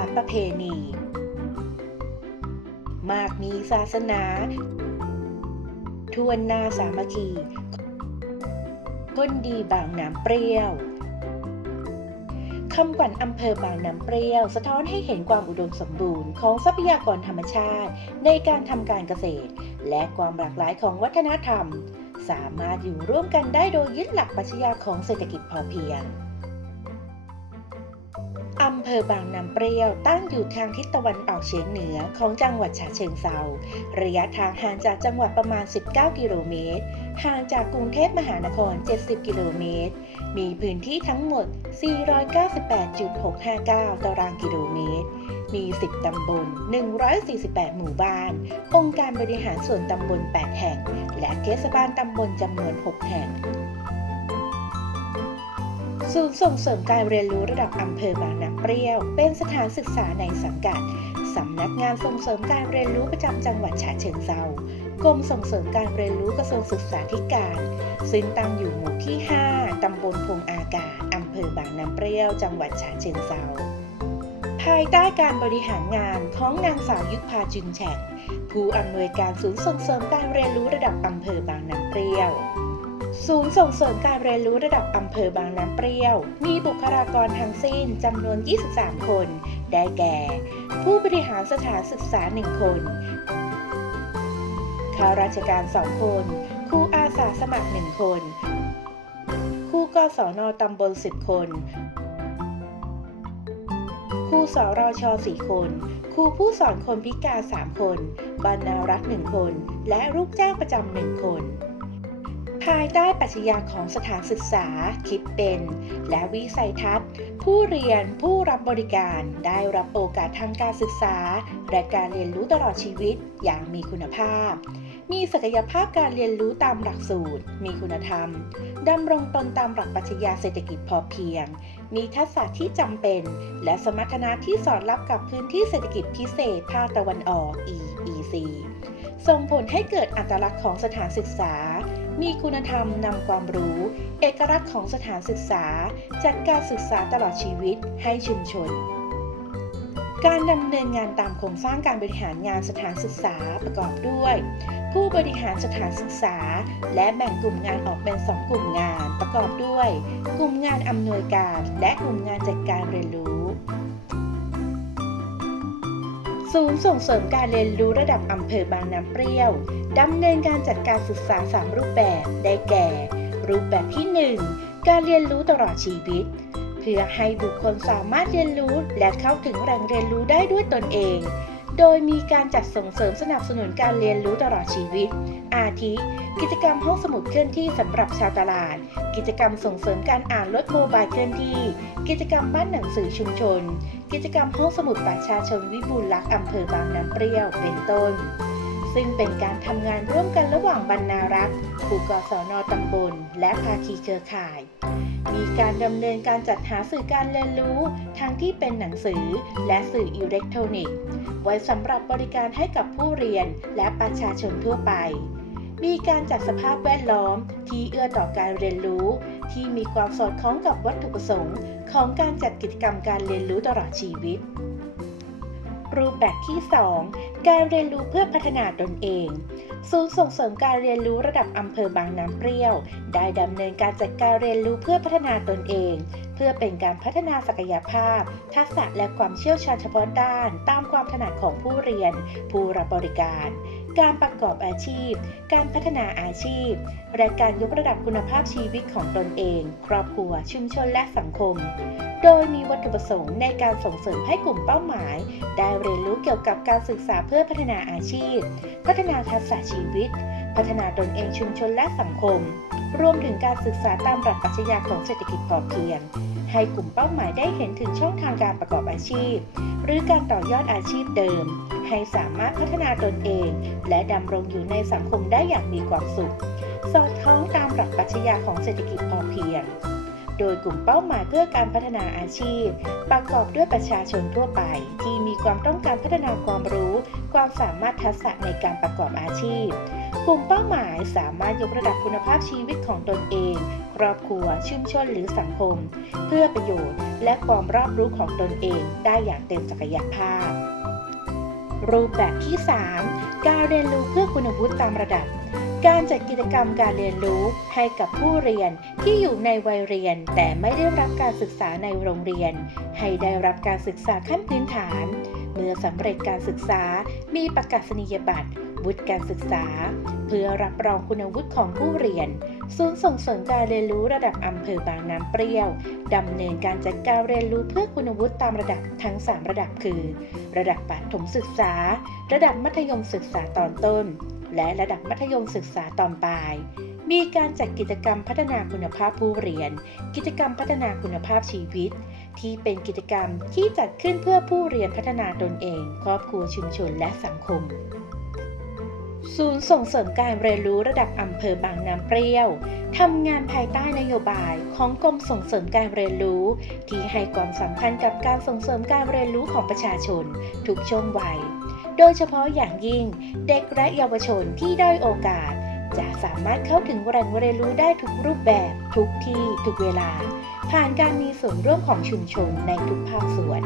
ารประเพณี มากมีศาสนา ทวนนาสามัคคีก้นดีบางน้ำเปรี้ยวคำขวัญอำเภอบางน้ำเปรี้ยว สะท้อนให้เห็นความอุดมสมบูรณ์ของทรัพยากรธรรมชาติ ในการทำการเกษตร และความหลากหลายของวัฒนธรรม สามารถอยู่ร่วมกันได้โดยยึดหลักปัชญาของเศรษฐกิจพอเพียง อำเภอบางน้ำเปรี้ยวตั้งอยู่ทางทิศตะวันออกเฉียงเหนือของจังหวัดฉะเชิงเซาระยะทางห่างจากจังหวัดประมาณ 19 กิโลเมตร ห่างจากกรุงเทพมหานคร 70 กิโลเมตร มีพื้นที่ทั้งหมด 498.659 ตารางกิโลเมตร มี 10 ตำบล 148 หมู่บ้าน องค์การบริหารส่วนตำบล 8 แห่ง และเทศบาลตำบลจำนวน 6 แห่งศูนย์ส่งเสริมการเรียนรู้ระดับอำเภอบางน้ำ เปรี้ยว เป็นสถานศึกษาในสังกัด สำนักงานส่งเสริมการเรียนรู้ประจำจังหวัดฉะเชิงเซากรมส่งเสริมการเรียนรู้กระทรวงศึกษาธิการ ซึ่งตั้งอยู่หมู่ที่ 5 ตำบลพงอากาศอำเภอบางน้ำเปรี้ยว จังหวัดฉะเชิงเซาภายใต้การบริหารงานของนางสาวยุพาจุนแฉกผู้อำนวยการศูนย์ส่งเสริมการเรียนรู้ระดับอำเภอบางน้ำเปรี้ยว ศูนย์ส่งเสริมการเรียนรู้ระดับอำเภอบางน้ำเปรี้ยว มีบุคลากรทั้งสิ้นจำนวน 23 คน ได้แก่ ผู้บริหารสถานศึกษา 1 คนข้าราชการ 2 คน ครูอาสาสมัคร 1 คน ครูกศนตำบล 10 คน ครูสรช 4 คน ครูผู้สอนคนพิการ 3 คน บรรณารักษ์ 1 คน และลูกจ้างประจำ 1 คน ภายใต้ปรัชญาของสถานศึกษาคิดเป็น และวิสัยทัศน์ ผู้เรียนผู้รับบริการได้รับโอกาสทางการศึกษา และการเรียนรู้ตลอดชีวิตอย่างมีคุณภาพ มีศักยภาพการเรียนรู้ตามหลักสูตร มีคุณธรรมดำรงตนตามหลักปรัชญาเศรษฐกิจพอเพียง มีทักษะที่จำเป็น และสมรรถนะที่สอดรับกับพื้นที่เศรษฐกิจพิเศษภาคตะวันออก EEC ส่งผลให้เกิดอัตลักษณ์ของสถานศึกษา มีคุณธรรมนำความรู้ เอกลักษณ์ของสถานศึกษา จัดการศึกษาตลอดชีวิตให้ชุมชน การดำเนินงานตามโครงสร้างการบริหารงานสถานศึกษาประกอบด้วย ผู้บริหารสถานศึกษา และแบ่งกลุ่มงานออกเป็น 2 กลุ่มงานประกอบด้วย กลุ่มงานอำนวยการ และกลุ่มงานจัดการเรียนรู้ ศูนย์ส่งเสริมการเรียนรู้ระดับอำเภอบางน้ำเปรี้ยวดำเนินการจัดการศึกษา 3 รูปแบบได้แก่ รูปแบบที่ 1 การเรียนรู้ตลอดชีวิต เพื่อให้บุคคลสามารถเรียนรู้และเข้าถึงแหล่งเรียนรู้ได้ด้วยตนเอง โดยมีการจัดส่งเสริมสนับสนุนการเรียนรู้ตลอดชีวิต อาทิ กิจกรรมห้องสมุดเคลื่อนที่สำหรับชาวตลาด กิจกรรมส่งเสริมการอ่านรถโมบายเคลื่อนที่ กิจกรรมบ้านหนังสือชุมชน กิจกรรมห้องสมุดประชาชนวิบูลย์รักษ์อำเภอบางน้ำเปรี้ยว เป็นต้น ซึ่งเป็นการทำงานร่วมกันระหว่างบรรณารักษ์ครูกศนตำบล และภาคีเครือข่าย มีการดำเนินการจัดหาสื่อการเรียนรู้ทั้งที่เป็นหนังสือและสื่ออิเล็กทรอนิกส์ ไว้สำหรับบริการให้กับผู้เรียนและประชาชนทั่วไป มีการจัดสภาพแวดล้อมที่เอื้อต่อการเรียนรู้ ที่มีความสอดคล้องกับวัตถุประสงค์ ของการจัดกิจกรรมการเรียนรู้ตลอดชีวิตรูปแบบที่ 2 การเรียนรู้เพื่อพัฒนาตนเอง ศูนย์ส่งเสริมการเรียนรู้ระดับอำเภอบางน้ำเปรี้ยว ได้ดำเนินการจัดการเรียนรู้เพื่อพัฒนาตนเอง เพื่อเป็นการพัฒนาศักยภาพ ทักษะและความเชี่ยวชาญเฉพาะด้าน ตามความถนัดของผู้เรียน ผู้รับบริการ การประกอบอาชีพ การพัฒนาอาชีพ และการยกระดับคุณภาพชีวิตของตนเอง ครอบครัว ชุมชนและสังคม โดยมีวัตถุประสงค์ในการส่งเสริมให้กลุ่มเป้าหมาย ได้เรียนรู้เกี่ยวกับการศึกษาเพื่อพัฒนาอาชีพ พัฒนาทักษะชีวิต พัฒนาตนเองชุมชนและสังคม รวมถึงการศึกษาตามหลักปรัชญาของเศรษฐกิจพอเพียง ให้กลุ่มเป้าหมายได้เห็นถึงช่องทางการประกอบอาชีพ หรือการต่อยอดอาชีพเดิม ให้สามารถพัฒนาตนเอง และดำรงอยู่ในสังคมได้อย่างมีความสุข สอดคล้องตามหลักปรัชญาของเศรษฐกิจพอเพียง โดยกลุ่มเป้าหมายเพื่อการพัฒนาอาชีพ ประกอบด้วยประชาชนทั่วไป ที่มีความต้องการพัฒนาความรู้ ความสามารถทักษะในการประกอบอาชีพ กลุ่มเป้าหมายสามารถยกระดับคุณภาพชีวิตของตนเอง ครอบครัว ชุมชนหรือสังคม เพื่อประโยชน์ และความรอบรู้ของตนเองได้อย่างเต็มศักยภาพ รูปแบบที่ 3 การเรียนรู้เพื่อคุณวุฒิตามระดับการจัดกิจกรรมการเรียนรู้ให้กับผู้เรียนที่อยู่ในวัยเรียน แต่ไม่ได้รับการศึกษาในโรงเรียน ให้ได้รับการศึกษาขั้นพื้นฐาน เมื่อสำเร็จการศึกษามีประกาศนียบัตร วุฒิการศึกษา เพื่อรับรองคุณวุฒิของผู้เรียน ศูนย์ส่งเสริมการเรียนรู้ระดับอำเภอบางน้ำเปรี้ยวดำเนินการจัดการเรียนรู้เพื่อคุณวุฒิตามระดับทั้ง 3 ระดับคือ ระดับประถมศึกษา ระดับมัธยมศึกษาตอนต้น และระดับมัธยมศึกษาตอนปลายมีการจัดกิจกรรมพัฒนาคุณภาพผู้เรียน กิจกรรมพัฒนาคุณภาพชีวิต ที่เป็นกิจกรรมที่จัดขึ้นเพื่อผู้เรียนพัฒนาตนเอง ครอบครัวชุมชนและสังคม ศูนย์ส่งเสริมการเรียนรู้ระดับอำเภอบางน้ำเปรี้ยวทำงานภายใต้นโยบายของกรมส่งเสริมการเรียนรู้ ที่ให้ความสำคัญกับการส่งเสริมการเรียนรู้ของประชาชน ทุกช่วงวัย โดยเฉพาะอย่างยิ่งเด็กและเยาวชนที่ได้โอกาส จะสามารถเข้าถึงแหล่งเรียนรู้ได้ทุกรูปแบบ ทุกที่ ทุกเวลา ผ่านการมีส่วนร่วมของชุมชนในทุกภาคส่วน